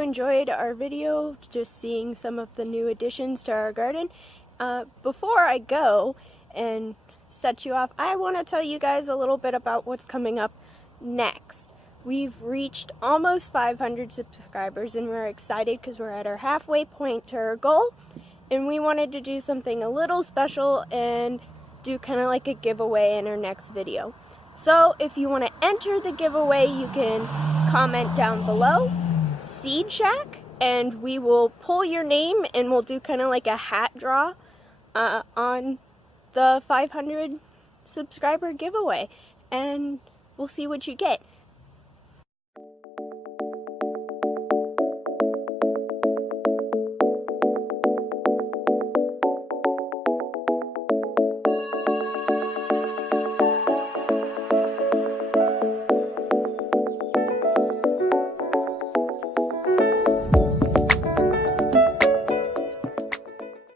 Enjoyed our video, just seeing some of the new additions to our garden. Before I go and set you off, I want to tell you guys a little bit about what's coming up next. We've reached almost 500 subscribers and we're excited because we're at our halfway point to our goal, and we wanted to do something a little special and do kind of like a giveaway in our next video. So if you want to enter the giveaway, you can comment down below Seed Shack, and we will pull your name and we'll do kind of like a hat draw on the 500 subscriber giveaway, and we'll see what you get.